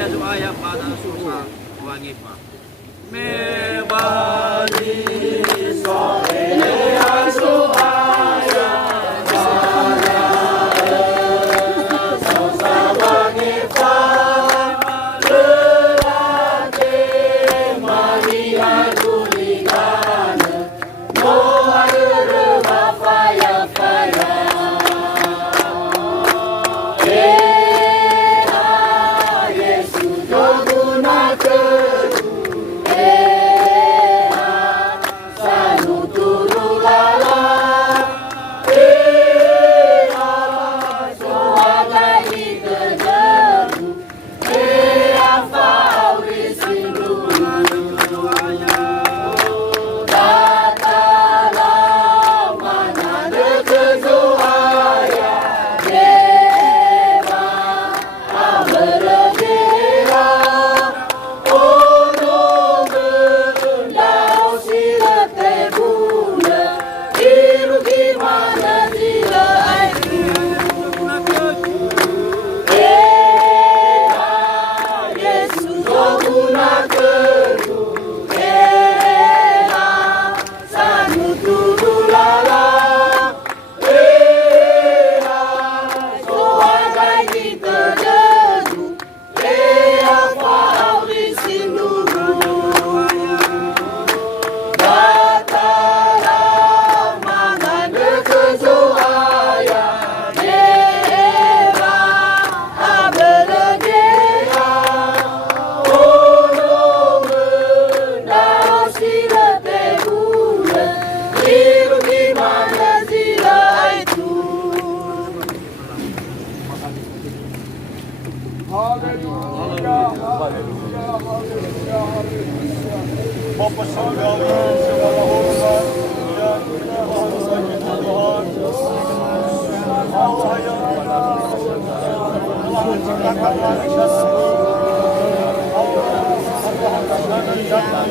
Maria supaya pada susah wangi pak. Mebali soeya supaya pada susah wangi pak. Lelaki Maria tuligana Noa reba faya faya. Bapa surgawi, segala hormat dan kuasa kita Tuhan. Allah yang telah menciptakan manusia semua. Allah dan jangan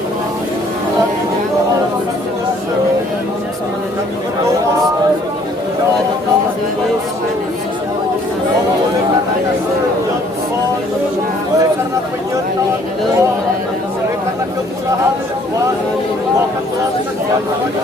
kami berdoa oleh karena penyertaan oleh karena kemurahan Tuhan, bahkan telah setia kepada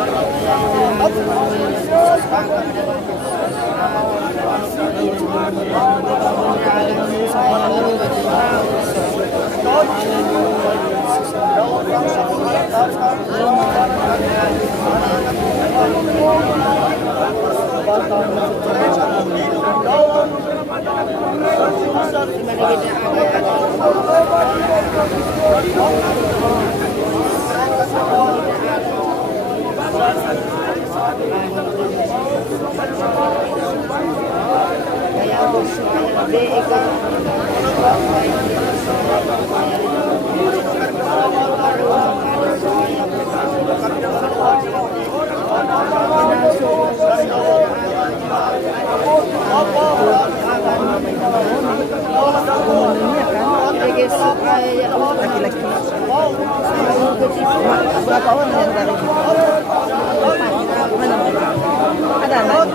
berapa orang yang dari ada anak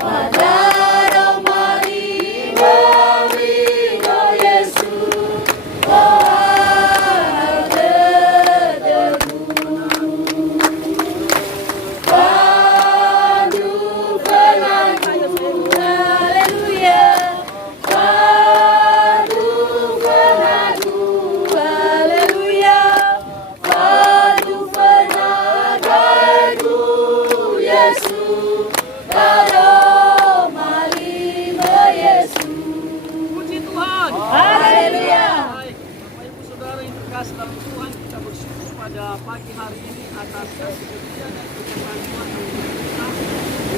Pada pada pagi hari ini atas kasih setia dan keberkahan Tuhan yang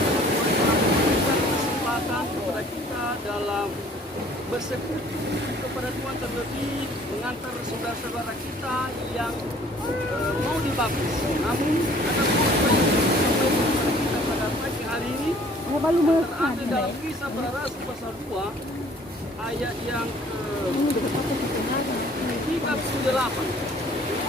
memberikan kesempatan kepada kita dalam bersekutu kepada Tuhan, terlebih mengantar saudara-saudara kita yang mau dibaptis. Namun ada kepada kita pada pagi hari ini terada dalam Kisah Para Rasul pasal 2 ayat yang 38.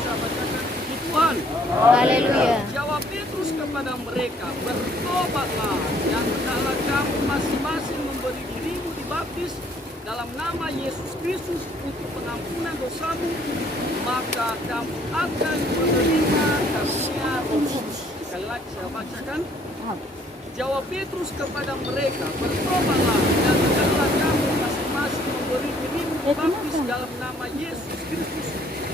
Saya bacakan, puji Tuhan. Haleluya. Jawab Petrus kepada mereka, bertobatlah dan hendaklah kamu masing-masing memberi dirimu dibaptis dalam nama Yesus Kristus untuk pengampunan dosamu, maka kamu akan menerima karunia Roh Kudus. Sekali lagi saya bacakan. Jawab Petrus kepada mereka, bertobatlah dan hendaklah kamu masing-masing memberi dirimu dibaptis dalam nama Yesus Kristus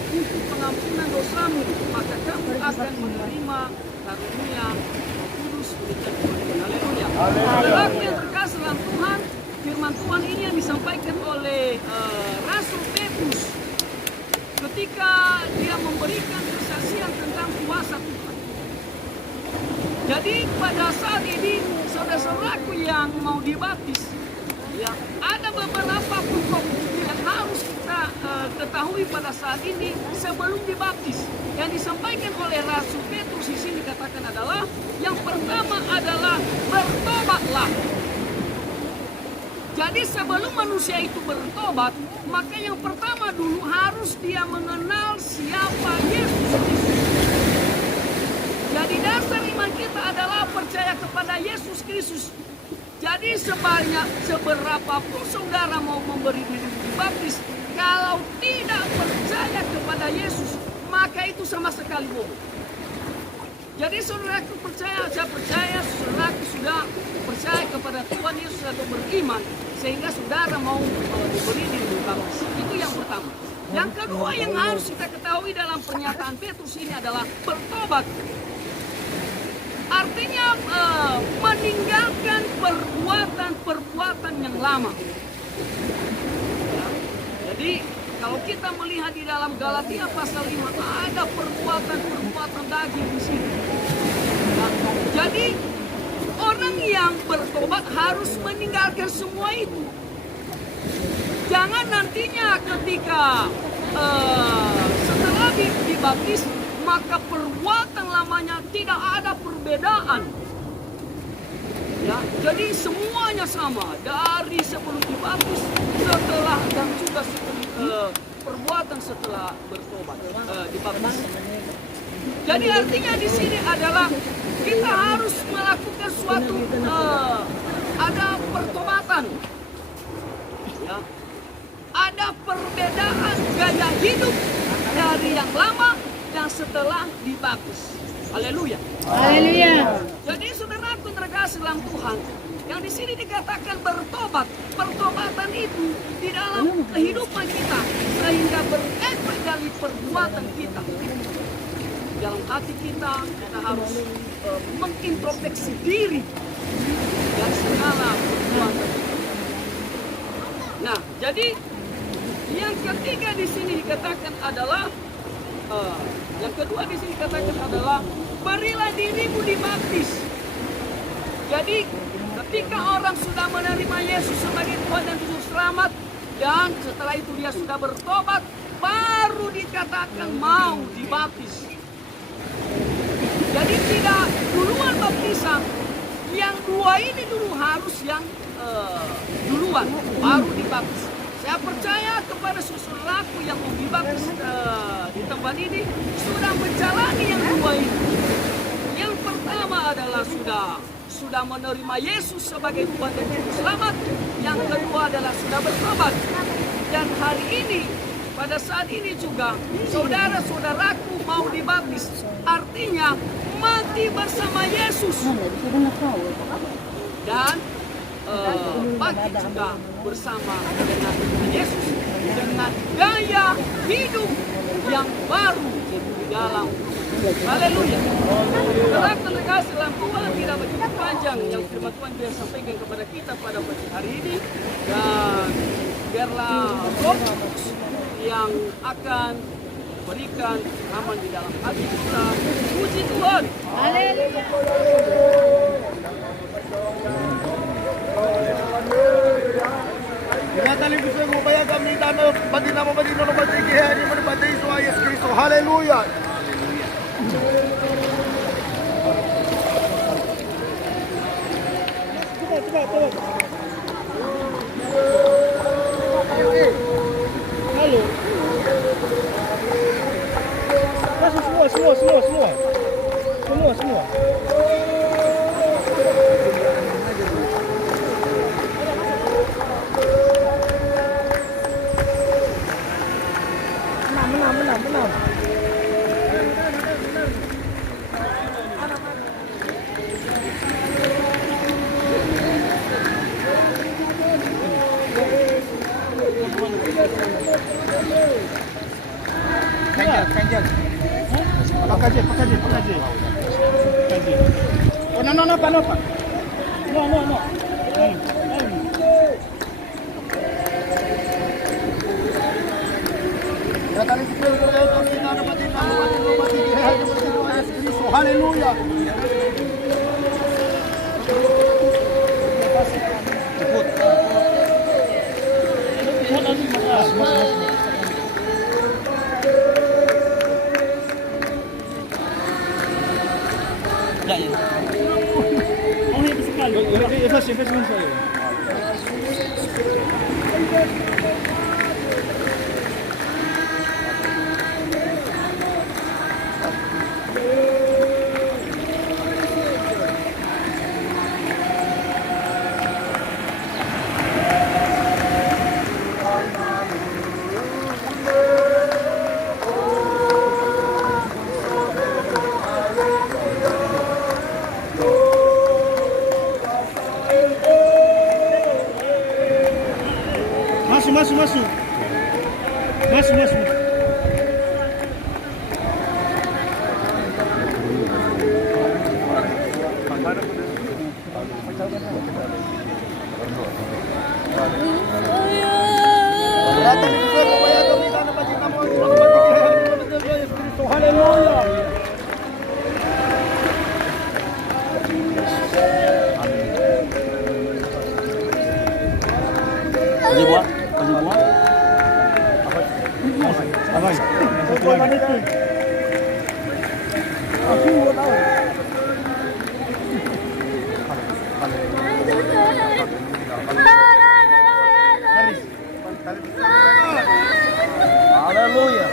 untuk pengampunan dosamu, maka kamu akan menerima karunia Roh Kudus. Haleluya. Saudaraku yang terkasih dalam Tuhan, firman Tuhan ini yang disampaikan oleh Rasul Petrus ketika dia memberikan kesaksian tentang kuasa Tuhan. Jadi pada saat ini saudara-saudaraku yang mau dibaptis, ya, ada beberapa pokok yang harus kita ketahui pada saat ini sebelum dibaptis. Yang disampaikan oleh Rasul Petrus di sini dikatakan adalah yang pertama adalah bertobatlah. Jadi sebelum manusia itu bertobat, maka yang pertama dulu harus dia mengenal siapa Yesus Kristus. Jadi dasar iman kita adalah percaya kepada Yesus Kristus. Jadi seberapapun saudara mau memberi diri dibaptis, kalau tidak percaya kepada Yesus, maka itu sama sekali bohong. Jadi saudaraku percaya, saya percaya saudaraku sudah percaya kepada Tuhan Yesus atau beriman, sehingga saudara mau memberi diri dibaptis. Itu yang pertama. Yang kedua yang harus kita ketahui dalam pernyataan Petrus ini adalah bertobat. Artinya meninggalkan perbuatan-perbuatan yang lama. Ya. Jadi kalau kita melihat di dalam Galatia pasal 5 ada perbuatan-perbuatan daging di sini. Ya. Jadi orang yang bertobat harus meninggalkan semua itu. Jangan nantinya ketika setelah dibaptis maka perbuatan lamanya tidak ada perbedaan. Ya, jadi semuanya sama dari sebelum dibaptis, setelah dan juga perbuatan setelah bertobat dibaptis. Jadi artinya di sini adalah kita harus melakukan suatu ada pertobatan. Ya. Ada perbedaan gaya hidup dari yang lama dan setelah dibaptis. Haleluya. Haleluya. Jadi saudaraku terkasih dalam Tuhan, yang di sini dikatakan bertobat. Pertobatan itu di dalam kehidupan kita sehingga berefek dari perbuatan kita. Dalam hati kita harus mengintrospeksi diri dan segala perbuatan. Nah, jadi yang ketiga di sini dikatakan adalah yang kedua di sini dikatakan adalah berilah dirimu dibaptis. Jadi ketika orang sudah menerima Yesus sebagai Tuhan dan Juru Selamat dan setelah itu dia sudah bertobat, baru dikatakan mau dibaptis. Jadi tidak duluan baptisan, yang dua ini dulu harus yang duluan baru dibaptis. Saya percaya kepada saudaraku yang mau dibaptis di tempat ini sudah menjalani yang dua ini. Yang pertama adalah sudah menerima Yesus sebagai Tuhan dan Juru Selamat. Yang kedua adalah sudah bertobat. Dan hari ini, pada saat ini juga saudara-saudaraku mau dibaptis. Artinya mati bersama Yesus. Dan bagi juga bersama dengan Yesus dengan gaya hidup yang baru di dalam. Haleluya. Saudara terkasih dalam Tuhan, tidak begitu panjang yang firman Tuhan dia sampaikan kepada kita pada pagi hari ini, dan biarlah Roh Kudus yang akan memberikan aman di dalam hati kita. Puji Tuhan. Haleluya. Tinatali gusto mo kaya kami dano pati na mo pati no pati kihari mo pati Yesus Yesus Kristo. Haleluya. Halo. Masuk semua. Menang. Kanjeng. Pakaji. Oh, no, Pak. No. Haleluya. Masuk. Haleluya.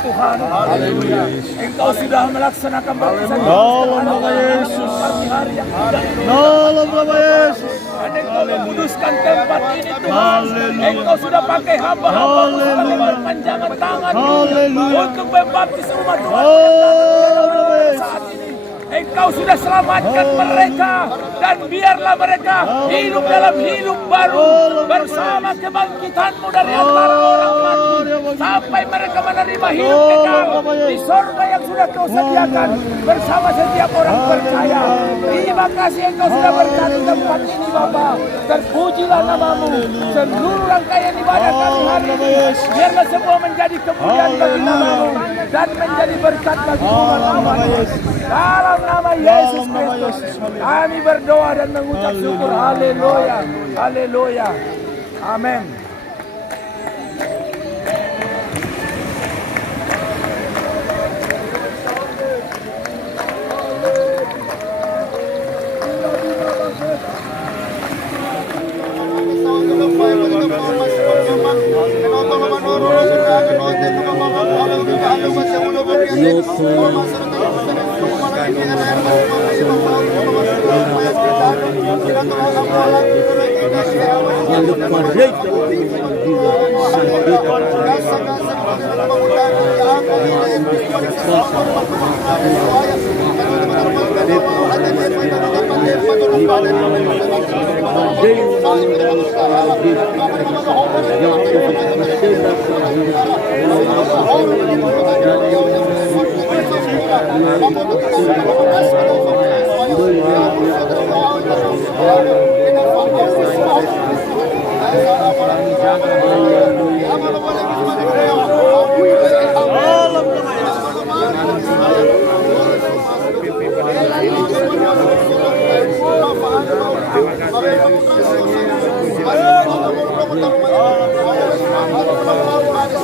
Tuhan, haleluya. Engkau sudah melaksanakan baptisan Bapa Yesus. Hari yang Bapa Yesus. Engkau menguduskan tempat ini Tuhan. Engkau sudah pakai hamba-hamba sebagai perpanjangan tangan untuk membaptis umat Tuhan saat ini. Engkau sudah selamatkan mereka dan biarlah mereka hidup dalam hidup baru bersama kebangkitan-Mu dari antara orang mati sampai mereka menerima hidup kekal di sorga yang sudah Kau sediakan bersama setiap orang percaya. Terima kasih Engkau sudah berkati tempat ini Bapa. Terpujilah nama-Mu. Seluruh rangkaian ibadah kami hari ini biarlah semua menjadi kemuliaan bagi nama-Mu dan menjadi berkat bagi umat-Mu. Dalam nama Yesus Kristus kami berdoa dan mengucap syukur. Haleluya. Amin.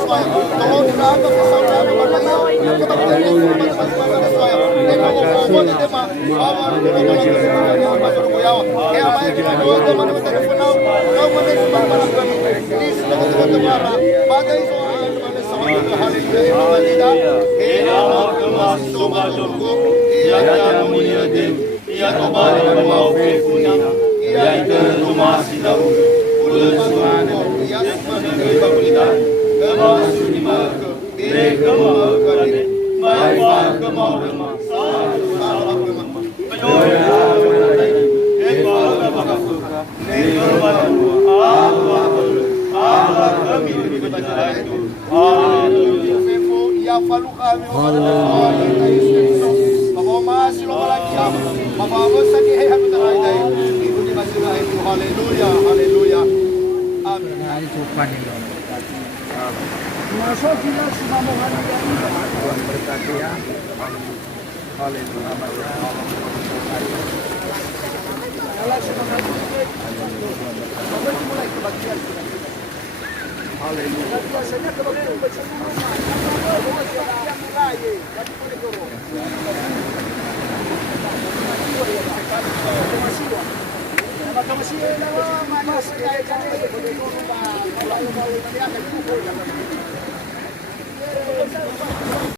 Terima kasih.